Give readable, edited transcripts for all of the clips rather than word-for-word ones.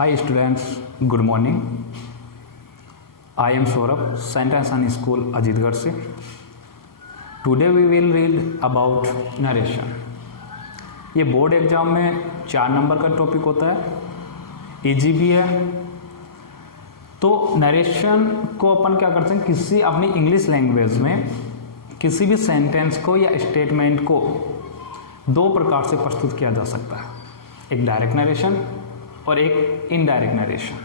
Hi students, good morning. I am Saurabh, Saint Anthony School, Ajitgarh से. Today we will read about narration. ये board exam में 4 number का topic होता है, easy भी है. तो नरेशन को अपन क्या करते हैं, किसी अपनी इंग्लिश लैंग्वेज में किसी भी सेंटेंस को या स्टेटमेंट को 2 प्रकार से प्रस्तुत किया जा सकता है. एक डायरेक्ट नरेशन और एक इनडायरेक्ट नरेशन.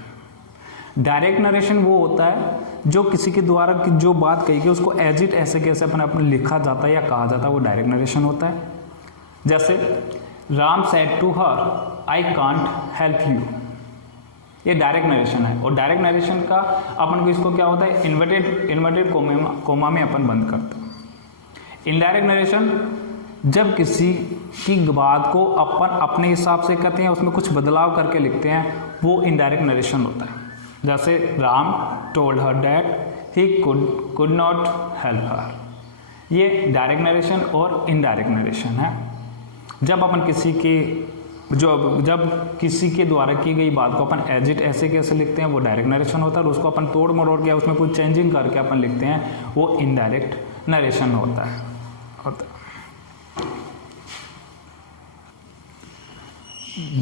डायरेक्ट नरेशन वो होता है जो किसी के द्वारा जो बात कही गई उसको एज इट ऐसे कैसे अपने लिखा जाता है या कहा जाता है, वो डायरेक्ट नरेशन होता है. जैसे Ram said to her I can't help you, ये डायरेक्ट नरेशन है. और डायरेक्ट नरेशन का अपन को इसको क्या होता है, इन्वर्टेड कोमा में अपन बंद करते हैं. इनडायरेक्ट नरेशन जब किसी की बात को अपन अपने हिसाब से करते हैं, उसमें कुछ बदलाव करके लिखते हैं, वो इनडायरेक्ट नरेशन होता है. जैसे Ram told her that he could not help her, ये डायरेक्ट नरेशन और इनडायरेक्ट नरेशन है. जब अपन जब किसी के द्वारा की गई बात को अपन एज इट ऐसे कैसे लिखते हैं, वो डायरेक्ट नरेशन होता है. और उसको अपन तोड़ मरोड़ के उसमें कुछ चेंजिंग करके अपन लिखते हैं, वो इनडायरेक्ट नरेशन होता है.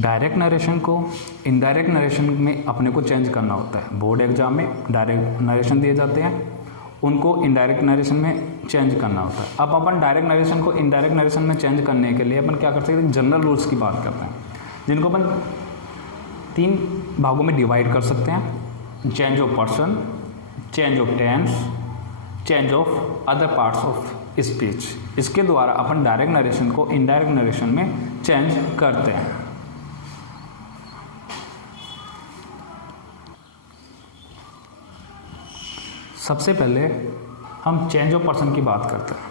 डायरेक्ट नरेशन को इनडायरेक्ट नरेशन में अपने को चेंज करना होता है. बोर्ड एग्जाम में डायरेक्ट नरेशन दिए जाते हैं, उनको इनडायरेक्ट नरेशन में चेंज करना होता है. अब अपन डायरेक्ट नरेशन को इनडायरेक्ट नरेशन में चेंज करने के लिए अपन क्या कर सकते हैं, जनरल रूल्स की बात करते हैं, जिनको अपन 3 भागों में डिवाइड कर सकते हैं. Change of person, change of tense, change of other parts of speech. इसके द्वारा अपन डायरेक्ट नरेशन को इनडायरेक्ट नरेशन में चेंज करते हैं. सबसे पहले हम चेंज ऑफ पर्सन की बात करते हैं.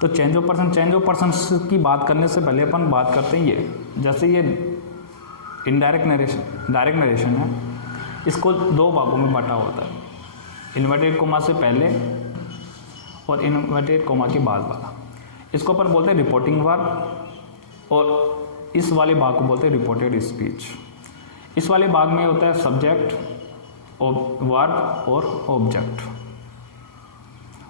तो चेंज ऑफ पर्सन की बात करने से पहले अपन बात करते हैं ये, जैसे ये डायरेक्ट नरेशन है, इसको 2 भागों में बांटा होता है. इन्वर्टेड कोमा से पहले और इन्वर्टेड कोमा के बाद वाला. इसको अपन बोलते हैं रिपोर्टिंग वर्ब, और इस वाले भाग को बोलते हैं रिपोर्टेड स्पीच. इस वाले भाग में होता है सब्जेक्ट, वर्ब और ऑब्जेक्ट.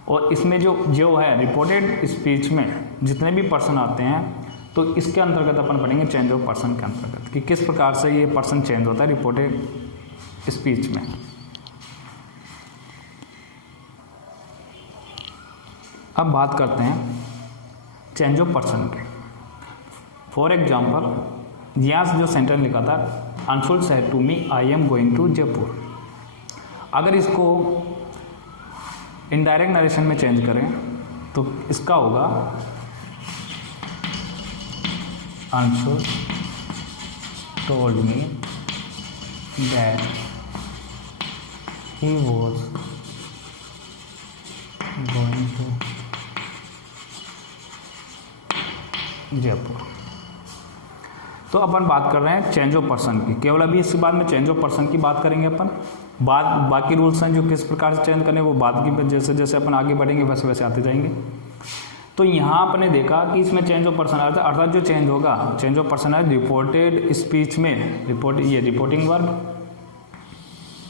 और इसमें जो है रिपोर्टेड स्पीच में जितने भी पर्सन आते हैं, तो इसके अंतर्गत अपन पढ़ेंगे चेंज ऑफ पर्सन के अंतर्गत कि किस प्रकार से ये पर्सन चेंज होता है रिपोर्टेड स्पीच में. अब बात करते हैं चेंज ऑफ पर्सन के. फॉर एग्जाम्पल यहाँ जो सेंटेंस लिखा था, Anshul said to me I am going to Jaipur. अगर इसको इनडायरेक्ट नरेशन में चेंज करें तो इसका होगा Anshul told me that he was going to Jaipur. तो अपन बात कर रहे हैं चेंज ऑफ पर्सन की. केवल अभी इसके बाद में चेंज ऑफ पर्सन की बात करेंगे अपन. बाकी रूल्स हैं जो किस प्रकार से चेंज करने, वो बाद की जैसे जैसे अपन आगे बढ़ेंगे वैसे वैसे आते जाएंगे. तो यहाँ आपने देखा कि इसमें चेंज ऑफ पर्सन आता है, अर्थात जो चेंज होगा, चेंज ऑफ पर्सन है रिपोर्टेड स्पीच में. ये रिपोर्टिंग वर्ब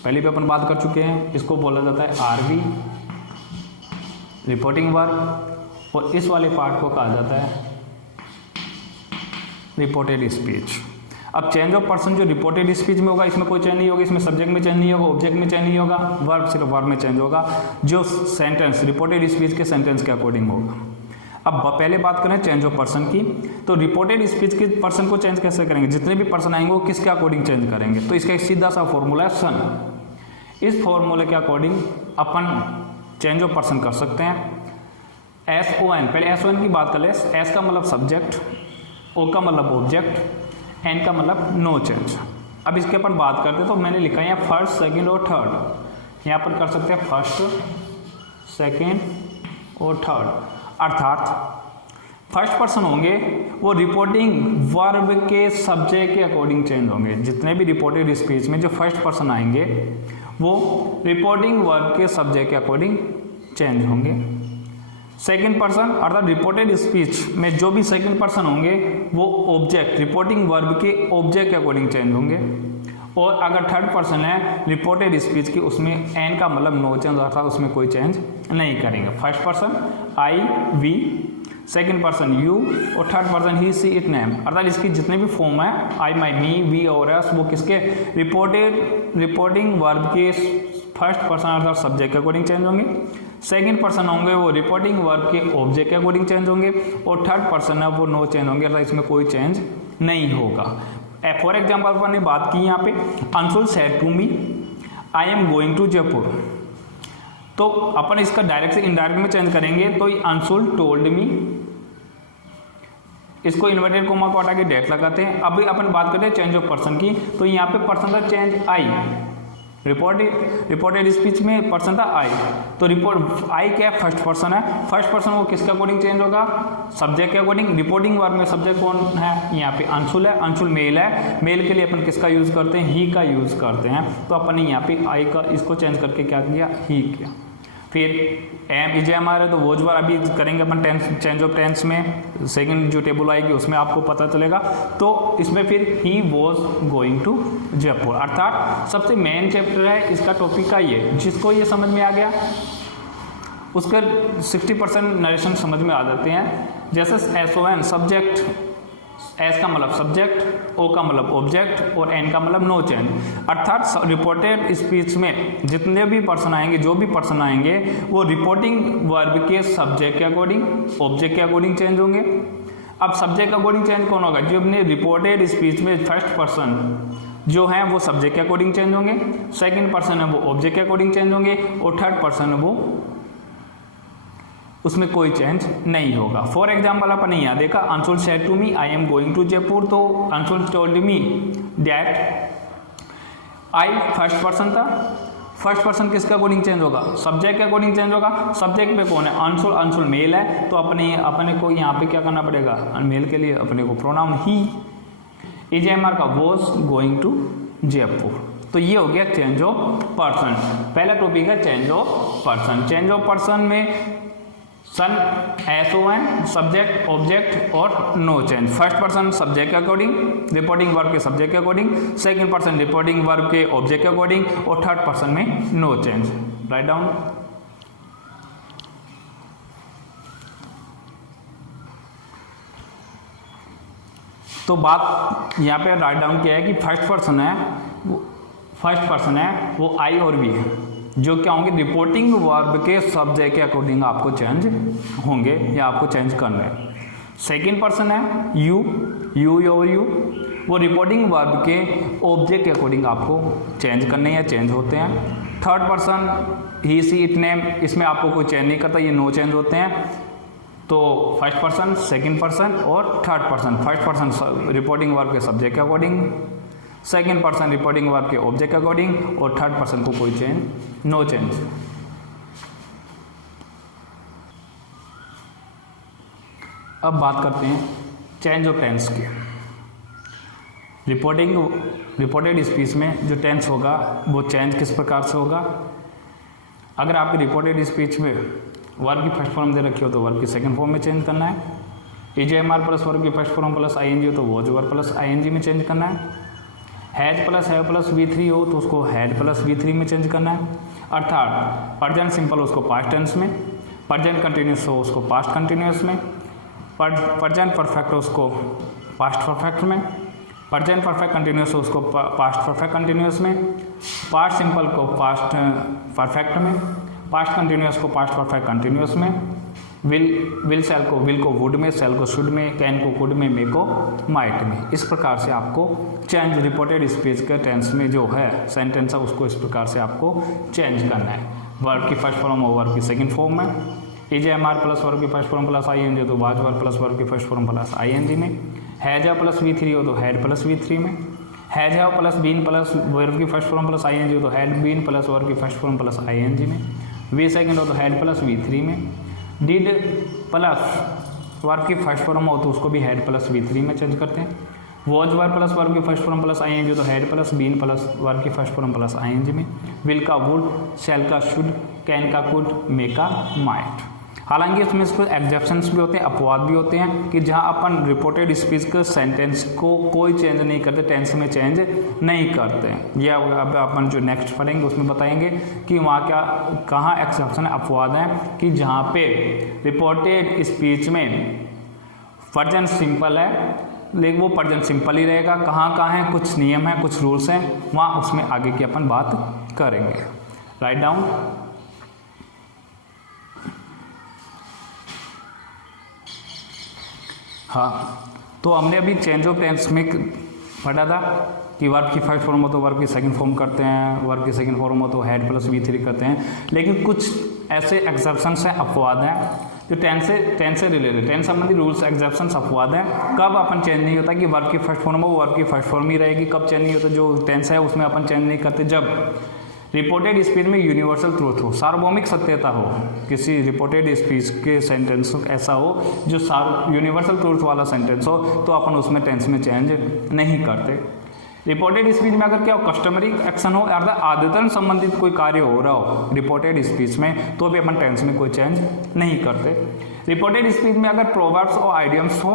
पहले भी अपन बात कर चुके हैं, इसको बोला जाता है आरवी रिपोर्टिंग वर्ब, और इस वाले पार्ट को कहा जाता है रिपोर्टेड स्पीच. अब चेंज ऑफ पर्सन जो रिपोर्टेड स्पीच में होगा, इसमें कोई चेंज नहीं होगा, इसमें सब्जेक्ट में चेंज नहीं होगा, ऑब्जेक्ट में चेंज नहीं होगा, वर्ब सिर्फ वर्ब में चेंज होगा, जो सेंटेंस रिपोर्टेड स्पीच के सेंटेंस के अकॉर्डिंग होगा. अब पहले बात करें चेंज ऑफ पर्सन की, तो रिपोर्टेड स्पीच के पर्सन को चेंज कैसे करेंगे, जितने भी पर्सन आएंगे वो किसके अकॉर्डिंग चेंज करेंगे. तो इसका एक सीधा सा फॉर्मूला है सन. इस फॉर्मूले के according upon change of person कर सकते हैं. SON, पहले SON की बात कर ले. S का मतलब सब्जेक्ट, O का मतलब ऑब्जेक्ट, N का मतलब नो चेंज. अब इसके अपन बात करते हैं, तो मैंने लिखा है यहाँ फर्स्ट, सेकंड और थर्ड. यहाँ पर कर सकते हैं फर्स्ट, सेकंड और थर्ड. अर्थात फर्स्ट पर्सन होंगे वो रिपोर्टिंग वर्ब के सब्जेक्ट के अकॉर्डिंग चेंज होंगे. जितने भी रिपोर्टेड स्पीच में जो फर्स्ट पर्सन आएंगे वो रिपोर्टिंग वर्ब के सब्जेक्ट के अकॉर्डिंग चेंज होंगे. सेकंड पर्सन अर्थात रिपोर्टेड स्पीच में जो भी सेकंड पर्सन होंगे वो ऑब्जेक्ट रिपोर्टिंग वर्ब के ऑब्जेक्ट के अकॉर्डिंग चेंज होंगे. और अगर थर्ड पर्सन है रिपोर्टेड स्पीच की, उसमें एन का मतलब नो चेंज अर्थात उसमें कोई चेंज नहीं करेंगे। First person I we, second person you और third person he she it name, अर्थात इसकी जितने भी फॉर्म है आई माई मी वी और एस, वो किसके रिपोर्टिंग वर्ब के फर्स्ट पर्सन अर्थात सब्जेक्ट के अकॉर्डिंग चेंज होंगे। सेकंड पर्सन होंगे वो रिपोर्टिंग वर्ब के ऑब्जेक्ट के अकॉर्डिंग चेंज होंगे और थर्ड पर्सन है वो नो चेंज होंगे, अर्थात इसमें कोई चेंज नहीं होगा। फॉर एग्जाम्पल अपन ने बात की यहाँ पे Anshul said to me I am going to Jaipur, तो अपन इसका डायरेक्ट से इनडायरेक्ट में चेंज करेंगे तो अंशुल टोल्ड मी, इसको इन्वर्टेड कोमा को हटा के डेट लगाते हैं। अभी अपन बात करते हैं चेंज ऑफ पर्सन की, तो यहाँ पे पर्सन था चेंज आई, रिपोर्टेड स्पीच में पर्सन था आई, तो रिपोर्ट आई क्या फर्स्ट पर्सन है, फर्स्ट पर्सन वो किसके अकॉर्डिंग चेंज होगा, सब्जेक्ट के अकॉर्डिंग। रिपोर्टिंग वर्ब में सब्जेक्ट कौन है, यहाँ पे अंशुल है, अंशुल मेल है, मेल के लिए अपन किसका यूज करते हैं, ही का यूज करते हैं, तो अपन ने यहाँ पे आई का इसको चेंज करके क्या किया, ही किया। फिर एम इज एम आर है तो वो जो अभी करेंगे अपन टेंस चेंज ऑफ टेंस में, सेकंड जो टेबल आएगी उसमें आपको पता चलेगा। तो इसमें फिर he was going to Jaipur, अर्थात सबसे मेन चैप्टर है इसका टॉपिक का ये, जिसको ये समझ में आ गया उसके 60% नरेशन समझ में आ जाते हैं। जैसे S O N subject, S का मतलब सब्जेक्ट, ओ का मतलब ऑब्जेक्ट और एन का मतलब नो चेंज, अर्थात रिपोर्टेड स्पीच में जितने भी पर्सन आएंगे, जो भी पर्सन आएंगे वो रिपोर्टिंग वर्ब के सब्जेक्ट के अकॉर्डिंग, ऑब्जेक्ट के अकॉर्डिंग चेंज होंगे। अब सब्जेक्ट के अकॉर्डिंग चेंज कौन होगा, जो अपने रिपोर्टेड स्पीच में फर्स्ट पर्सन जो है वो सब्जेक्ट के अकॉर्डिंग चेंज होंगे, सेकेंड पर्सन है वो ऑब्जेक्ट के अकॉर्डिंग चेंज होंगे और थर्ड पर्सन है वो उसमें कोई चेंज नहीं होगा। फॉर एग्जाम्पल अपन ने यहाँ देखा Anshul said to me I am going to Jaipur, तो Anshul told me that I first person था, फर्स्ट पर्सन किसके अकॉर्डिंग चेंज होगा, सब्जेक्ट के अकॉर्डिंग चेंज होगा। सब्जेक्ट पे कौन है, अंशुल, अंशुल मेल है, तो अपने को यहाँ पे क्या करना पड़ेगा, मेल के लिए अपने को प्रोनाउन ही, इज एम आर का वॉज गोइंग टू जयपुर। तो ये हो गया चेंज ऑफ पर्सन। पहला टॉपिक है change of person. Change of person में son S O N subject object और no change. First person subject के अकॉर्डिंग, रिपोर्टिंग वर्ब के सब्जेक्ट के according, second person reporting verb के ऑब्जेक्ट के according और थर्ड पर्सन में नो चेंज। Write down. तो बात यहाँ पे राइट डाउन किया है कि फर्स्ट पर्सन है वो आई और वी है, जो क्या होंगे रिपोर्टिंग वर्ब के सब्जेक्ट के अकॉर्डिंग आपको चेंज होंगे या आपको चेंज करना है। सेकंड पर्सन है यू और यू, वो रिपोर्टिंग वर्ब के ऑब्जेक्ट के अकॉर्डिंग आपको चेंज करने या चेंज होते हैं। Third person he she it name, इसमें आपको कोई चेंज नहीं करता, ये नो चेंज होते हैं। तो फर्स्ट पर्सन, सेकंड पर्सन और third person. First person reporting verb के सब्जेक्ट के according, second person reporting verb के ऑब्जेक्ट के अकॉर्डिंग और थर्ड पर्सन को कोई चेंज, नो चेंज। अब बात करते हैं चेंज ऑफ टेंस की। रिपोर्टेड स्पीच में जो टेंस होगा वो चेंज किस प्रकार से होगा। अगर आपकी रिपोर्टेड स्पीच में वर्ब की फर्स्ट फॉर्म दे रखी हो तो वर्ब की सेकंड फॉर्म में चेंज करना है। Is am are plus verb की first form plus I N G हो तो was verb plus I N G में चेंज करना है। Has plus have plus V3 हो तो उसको हैड प्लस V3 में चेंज करना है। अर्थात प्रेजेंट सिंपल उसको पास्ट टेंस में, प्रेजेंट कंटिन्यूस हो उसको पास्ट कंटिन्यूस में, प्रेजेंट परफेक्ट हो उसको पास्ट परफेक्ट में, प्रेजेंट परफेक्ट कंटिन्यूस हो उसको पास्ट परफेक्ट कंटिन्यूस में, पास्ट सिंपल को पास्ट परफेक्ट में, पास्ट कंटिन्यूस को पास्ट परफेक्ट कंटिन्यूस में, विल सेल को विल को वुड में, सेल को शुड में, कैन को कुड में, मे को माइट में। इस प्रकार से आपको चेंज रिपोर्टेड स्पीच के टेंस में जो है सेंटेंस है उसको इस प्रकार से आपको चेंज करना है। वर्ब की फर्स्ट फॉर्म और वर्ब की सेकंड फॉर्म में। Is am are plus verb की first form plus I N G तो वाज वर्ब प्लस वर्ब की first form plus I N G में। हैज है प्लस V3 हो तो हैड प्लस V3 में। हैज है प्लस बीन प्लस वर्ब की first form plus I N G हो तो हैड बीन प्लस वर्ब की first form plus I N G में। वी सेकंड हो तो हैड प्लस V3 में। डिड प्लस वर्ब की फर्स्ट फॉर्म हो तो उसको भी हैड प्लस V3 में चेंज करते हैं। वॉज वर्ब प्लस वर्ब की first form plus I N G तो had plus been plus verb की first form plus I N G में। विल का वुड, सेल का शुड, कैन का कुड, मे का माइट। हालांकि इसमें कुछ एग्जेप्शंस भी होते हैं, अपवाद भी होते हैं कि जहां अपन रिपोर्टेड स्पीच के सेंटेंस को कोई चेंज नहीं करते, टेंस में चेंज नहीं करते। यह अब अपन जो नेक्स्ट पढ़ेंगे उसमें बताएंगे कि वहाँ क्या कहाँ एक्सेप्शन अपवाद हैं कि जहाँ पे रिपोर्टेड स्पीच में प्रेजेंट सिंपल है, लेकिन वो प्रेजेंट सिंपल ही रहेगा। कहाँ है, कुछ नियम है, कुछ रूल्स हैं, वहाँ उसमें आगे की अपन बात करेंगे। Write down. हाँ, तो हमने अभी चेंज ऑफ टेंस में पढ़ा था कि वर्ब की फर्स्ट फॉर्म हो तो वर्ब की सेकंड फॉर्म करते हैं, वर्ब की सेकंड फॉर्म हो तो हेड प्लस V3 करते हैं। लेकिन कुछ ऐसे एक्सेप्शंस हैं, अपवाद हैं जो टेंस से रिलेटेड, टेंस संबंधी रूल्स एक्सेप्शंस अपवाद हैं। कब अपन चेंज नहीं होता कि वर्ब की फर्स्ट फॉर्म हो, वर्ब की फर्स्ट फॉर्म ही रहेगी। कब चेंज नहीं होता, जो टेंस है उसमें अपन चेंज नहीं करते जब रिपोर्टेड स्पीच में यूनिवर्सल ट्रूथ हो, सार्वभौमिक सत्यता हो, किसी रिपोर्टेड स्पीच के सेंटेंस ऐसा हो जो यूनिवर्सल ट्रूथ वाला सेंटेंस हो, तो अपन उसमें टेंस में चेंज नहीं करते। रिपोर्टेड स्पीच में अगर क्या हो, कस्टमरी एक्शन हो अर्थात आदतन संबंधित कोई कार्य हो रहा हो रिपोर्टेड स्पीच में, तो भी अपन टेंस में कोई चेंज नहीं करते। रिपोर्टेड स्पीच में अगर प्रोवर्ब्स और आइडियम्स हो,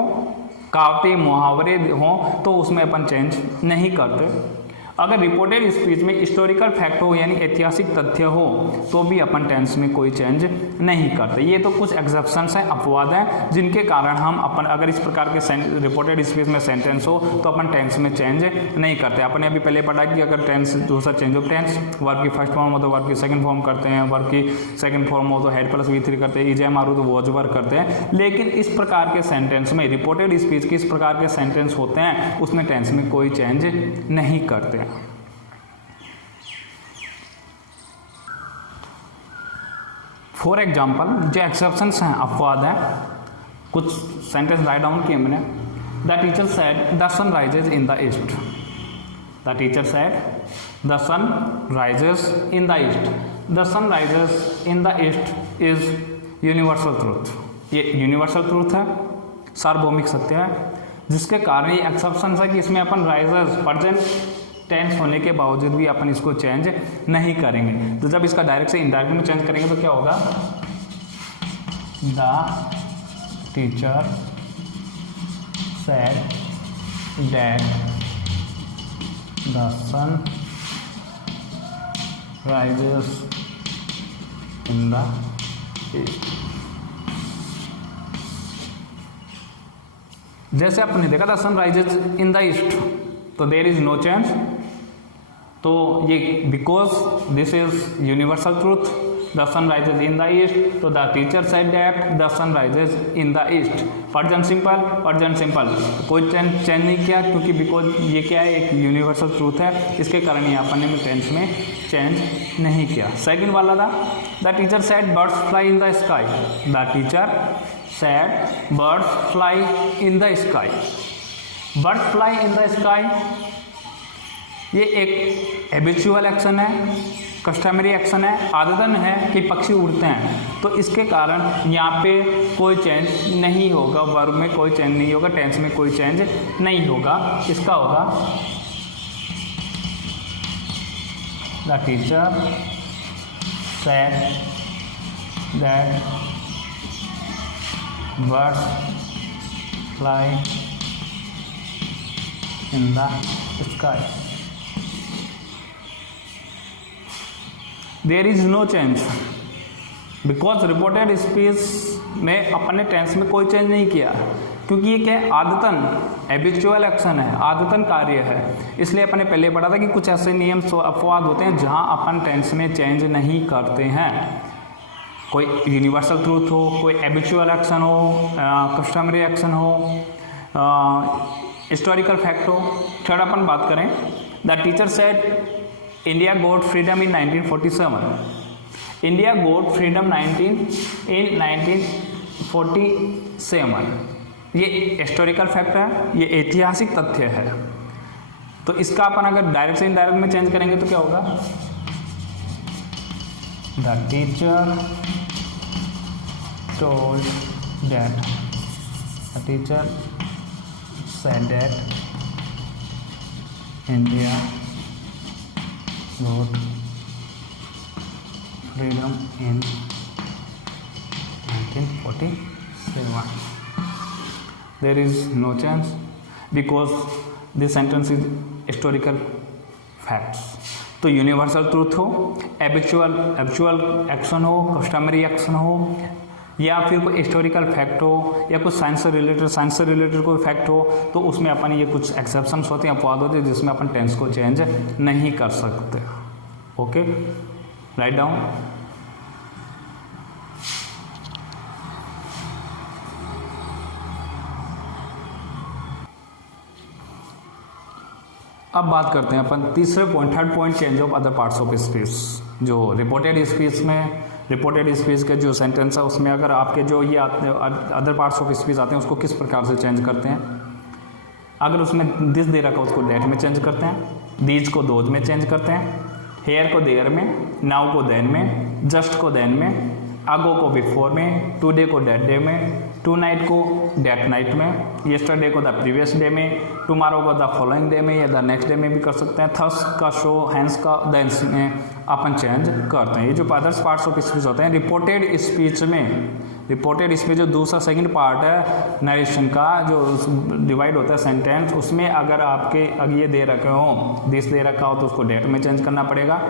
कहावतें मुहावरे हो, तो उसमें अपन चेंज नहीं करते। अगर रिपोर्टेड स्पीच में हिस्टोरिकल फैक्ट हो यानी ऐतिहासिक तथ्य हो, तो भी अपन टेंस में कोई चेंज नहीं करते। ये तो कुछ एक्सेप्शंस हैं, अपवाद हैं, जिनके कारण हम अपन अगर इस प्रकार के रिपोर्टेड स्पीच में सेंटेंस हो तो अपन टेंस में चेंज नहीं करते। अपन ने अभी पहले पढ़ा कि अगर टेंस दूसरा चेंज ऑफ टेंस, वर्ब की फर्स्ट फॉर्म हो तो वर्ब की सेकंड फॉर्म करते हैं, वर्ब की सेकंड फॉर्म हो तो हेड प्लस V3 करते हैं, इजे मारू तो वॉज वर करते हैं। लेकिन इस प्रकार के सेंटेंस में, रिपोर्टेड स्पीच के इस प्रकार के सेंटेंस होते हैं, उसमें टेंस में कोई चेंज नहीं करते। फॉर एग्जाम्पल जो एक्सेप्शंस हैं, अपवाद हैं, कुछ सेंटेंस राइट डाउन किए मैंने। The teacher said the sun rises in the east. The teacher said the sun rises in the east. The sun rises in the east is universal truth. ये universal truth है, सार्वभौमिक सत्य है, जिसके कारण ये एक्सेप्शन है कि इसमें अपन राइजेज प्रेजेंट टेंस होने के बावजूद भी अपन इसको चेंज नहीं करेंगे। तो जब इसका डायरेक्ट से इनडायरेक्ट में चेंज करेंगे तो क्या होगा, the teacher said that the sun rises in the east. जैसे आपने देखा the sun rises in the east, तो देर इज नो चेंज। तो ये because this is universal truth, the sun rises in the east, तो the teacher said that the sun rises in the east. Present simple, कोई change नहीं किया क्योंकि because ये क्या है, एक यूनिवर्सल ट्रूथ है, इसके कारण ये अपन ने टेंस में चेंज नहीं किया। सेकंड वाला था the teacher said birds fly in the sky. The teacher said birds fly in the sky. Birds fly in the sky ये एक हैबिचुअल एक्शन है, कस्टमरी एक्शन है, आदतन है कि पक्षी उड़ते हैं, तो इसके कारण यहाँ पे कोई चेंज नहीं होगा, वर्ब में कोई चेंज नहीं होगा, टेंस में कोई चेंज नहीं होगा। इसका होगा the teacher said that birds fly in the sky. There is no change because reported speech में अपने टेंस में कोई चेंज नहीं किया, क्योंकि ये क्या है, आदतन हैबिचुअल एक्शन है, आदतन कार्य है। इसलिए अपने पहले पढ़ा था कि कुछ ऐसे नियम अपवाद होते हैं जहां अपन टेंस में चेंज नहीं करते हैं। कोई यूनिवर्सल ट्रूथ हो, कोई हैबिचुअल एक्शन हो, कस्टमरी एक्शन हो, हिस्टोरिकल फैक्ट हो। थर्ड अपन बात करें, the teacher said India got freedom in 1947। India got freedom इन 1947। ये हिस्टोरिकल फैक्ट है, ये ऐतिहासिक तथ्य है। तो इसका अपन अगर डायरेक्ट से इनडायरेक्ट में चेंज करेंगे तो क्या होगा, the teacher told that a teacher said that India got freedom in 1947। 1947. There is no change because this sentence is historical facts. तो यूनिवर्सल ट्रूथ हो, एब्चुअल एक्शन हो, कस्टमरी एक्शन हो, या फिर कोई हिस्टोरिकल फैक्ट हो, या कुछ साइंस से रिलेटेड कोई फैक्ट हो, तो उसमें अपन ये कुछ एक्सेप्शंस होते हैं, अपवाद होते हैं, जिसमें अपन टेंस को चेंज नहीं कर सकते. Okay, write down. अब बात करते हैं अपन तीसरे point, third point, change of other parts of speech. जो रिपोर्टेड स्पीच के जो सेंटेंस है उसमें अगर आपके जो ये अदर पार्ट्स ऑफ स्पीच आते हैं उसको किस प्रकार से चेंज करते हैं. अगर उसमें दिस दे रखा उसको डेट में चेंज करते हैं, दीज को दोज में चेंज करते हैं, हेयर को देयर में, नाउ को देन में, जस्ट को देन में, अगो को बिफोर में, टुडे को दैट डे में, टू नाइट को डेट नाइट में, येस्टरडे को द प्रीवियस डे में, टुमारो को द फॉलोइंग डे में या द नेक्स्ट डे में भी कर सकते हैं. थस का शो, हैंस का देंस में अपन चेंज करते हैं. ये जो अदर्स पार्ट्स ऑफ स्पीच होते हैं रिपोर्टेड स्पीच जो दूसरा सेकंड पार्ट है नरेशन का, जो डिवाइड होता है सेंटेंस, उसमें अगर आपके अगर ये दे रखे हो, दिस दे रखा हो तो उसको डेट में चेंज करना पड़ेगा,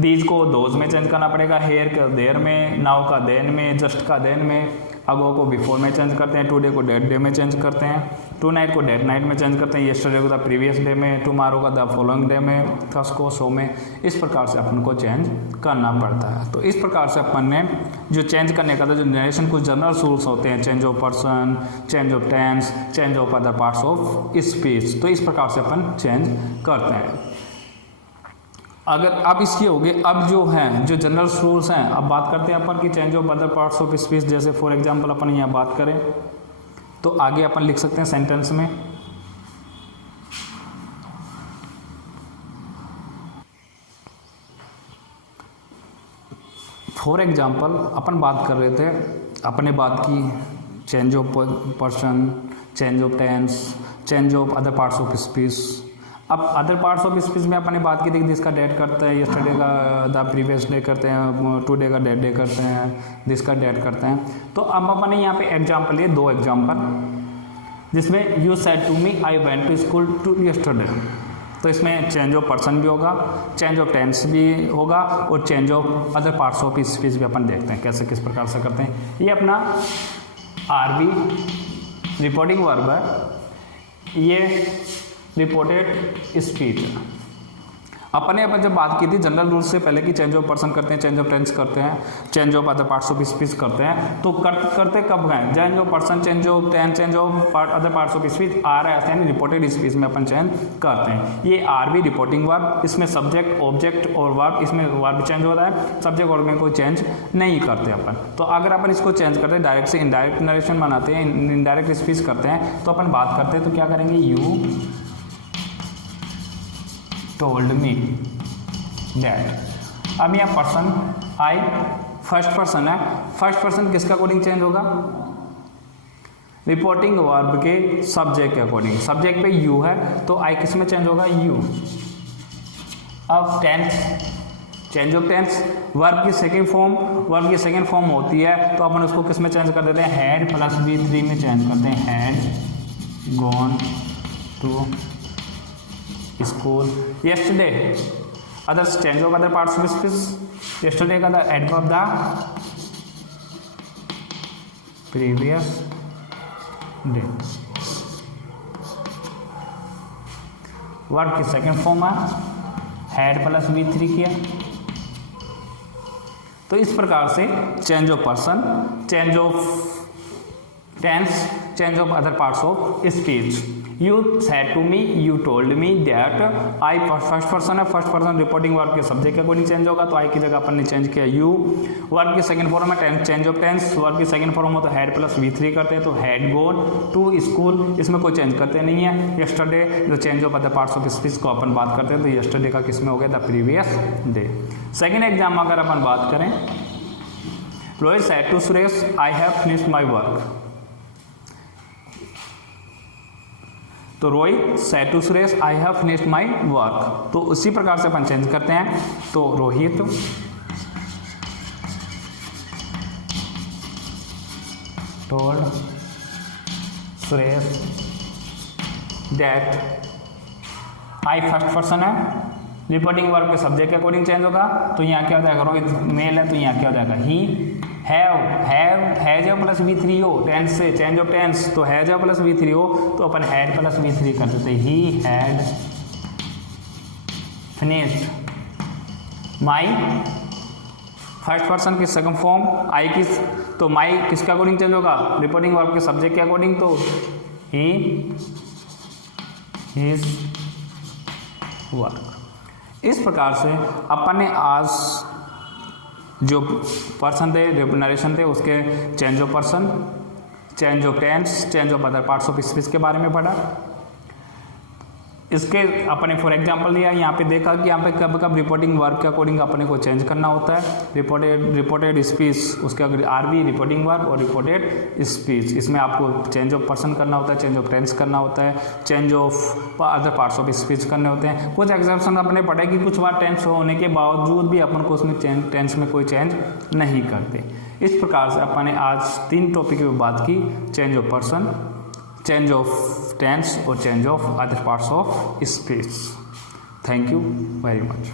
दीज को दोज में चेंज करना पड़ेगा, हेयर का देयर में, नाउ का देन में, जस्ट का देन में, अगो को बिफोर में चेंज करते हैं, टुडे को डेट डे में चेंज करते हैं, टू नाइट को डेट नाइट में चेंज करते हैं, येस्टरडे को द प्रीवियस डे में, टुमारो का द फॉलोइंग डे में, थर्स को सो में. इस प्रकार से अपन को चेंज करना पड़ता है. तो इस प्रकार से अपन ने जो चेंज करने का था, जो नरेशन कुछ जनरल रूल्स होते हैं, change of person, change of tense, change of other parts of speech, तो इस प्रकार से अपन चेंज करते हैं. अगर अब इसकी हो गई, अब जो हैं जो जनरल रूल्स हैं, अब बात करते हैं अपन की change of other parts of speech. जैसे फॉर एग्जांपल अपन यहाँ बात करें तो आगे अपन लिख सकते हैं सेंटेंस में, फॉर एग्जांपल अपन बात कर रहे थे, अपने बात की change of person, change of tense, change of other parts of speech. अब अदर पार्ट्स ऑफ स्पीच में अपन ने बात की थी कि दिस का डेट करते हैं, येस्टरडे का द प्रीवियस डे करते हैं, टुडे का डेट डे करते हैं, दिस का डेट करते हैं. तो अब अपन ने यहाँ पे एग्जांपल लिए, दो एग्जांपल, जिसमें you said to me I went to school to yesterday. तो इसमें चेंज ऑफ पर्सन भी होगा, चेंज ऑफ टेंस भी होगा, और change of other parts of speech भी अपन देखते हैं कैसे किस प्रकार से करते हैं. ये अपना आरबी रिपोर्टिंग वर्ब है, ये रिपोर्टेड स्पीच. अपन जब बात की थी जनरल रूल्स से पहले कि चेंज ऑफ पर्सन करते हैं, चेंज ऑफ टेंस करते हैं, change of other parts of speech करते हैं, तो करते कब गए, change of person, change of tense, change of other parts of speech आ रहा है, यानी रिपोर्टेड स्पीच में अपन चेंज करते हैं. ये आरबी रिपोर्टिंग वर्ब, इसमें सब्जेक्ट, ऑब्जेक्ट और वर्ब, इसमें वर्ब चेंज होता है, सब्जेक्ट और में कोई चेंज नहीं करते अपन. तो अगर अपन इसको चेंज करते हैं, डायरेक्ट से इनडायरेक्ट नरेशन बनाते हैं, इनडायरेक्ट स्पीच करते हैं, तो अपन बात करते हैं तो क्या करेंगे, यू told me that. अब यह पर्सन आई फर्स्ट पर्सन है, फर्स्ट पर्सन किसका अकॉर्डिंग चेंज होगा, रिपोर्टिंग वर्ब के सब्जेक्ट के अकॉर्डिंग. सब्जेक्ट पे यू है तो आई किस में चेंज होगा, यू. अब tense, change of tense, verb की सेकेंड फॉर्म होती है तो अपन उसको किस में चेंज कर देते हैं, हैड प्लस V3 में चेंज करते हैं, had gone to school. Yesterday other change of other parts of speech, yesterday का the adverb the previous day. Verb की सेकेंड फॉर्म है, हैड प्लस V3 किया. तो इस प्रकार से change of person, change of tense, change of other parts of speech. You said to me, you told me that. I first person है, first person reporting verb के subject के according change होगा, तो आई की जगह अपन ने चेंज किया you. Verb की सेकंड फॉर्म है चेंज ऑफ टेंस, वर्ब की सेकंड फॉर्म हो तो हैड प्लस V3 करते हैं, तो हैड गॉन टू स्कूल, इसमें कोई चेंज करते नहीं है. येस्टरडे जो change of other parts of speech को अपन बात करते हैं, तो येस्टरडे का किस में हो गया, the previous day. Second exam अगर अपन बात करें, Rohit said to Suresh I have finished my work. तो Rohit said to Suresh I have finished my work. तो उसी प्रकार से अपन चेंज करते हैं, तो Rohit told Suresh that I first person है, रिपोर्टिंग वर्ब के सब्जेक्ट के अकॉर्डिंग चेंज होगा, तो यहाँ क्या हो जाएगा, रोहित मेल है तो यहाँ क्या हो जाएगा, ही हैव प्लस V3 हो, टेंस से चेंज ऑफ टेंस, तो हैज प्लस V3 हो तो अपन हैड प्लस V3 कर देते, he had finished my first person की सेकंड फॉर्म आई किस, तो माई किसके अकॉर्डिंग चेंज होगा, रिपोर्टिंग वर्ब के सब्जेक्ट के अकॉर्डिंग, तो ही इज वर्क। इस प्रकार से अपन ने आज जो पर्सन थे, नरेशन थे, उसके change of person, change of tense, change of other parts of speech के बारे में पढ़ा। इसके अपने फॉर एग्जांपल लिया, यहाँ पे देखा कि यहाँ पे कब कब रिपोर्टिंग वर्ब के अकॉर्डिंग अपने को चेंज करना होता है। रिपोर्टेड स्पीच, उसके आरबी रिपोर्टिंग वर्ब और रिपोर्टेड स्पीच, इसमें आपको चेंज ऑफ पर्सन करना होता है, चेंज ऑफ टेंस करना होता है, change of other parts of speech करने होते हैं। कुछ एग्जाम्पल अपने पढ़े कि कुछ बार टेंस होने के बावजूद भी अपन को उसमें टेंस में कोई चेंज नहीं करते। इस प्रकार से अपन ने आज 3 टॉपिक की बात की, change of person, change of tense or change of other parts of speech. Thank you very much.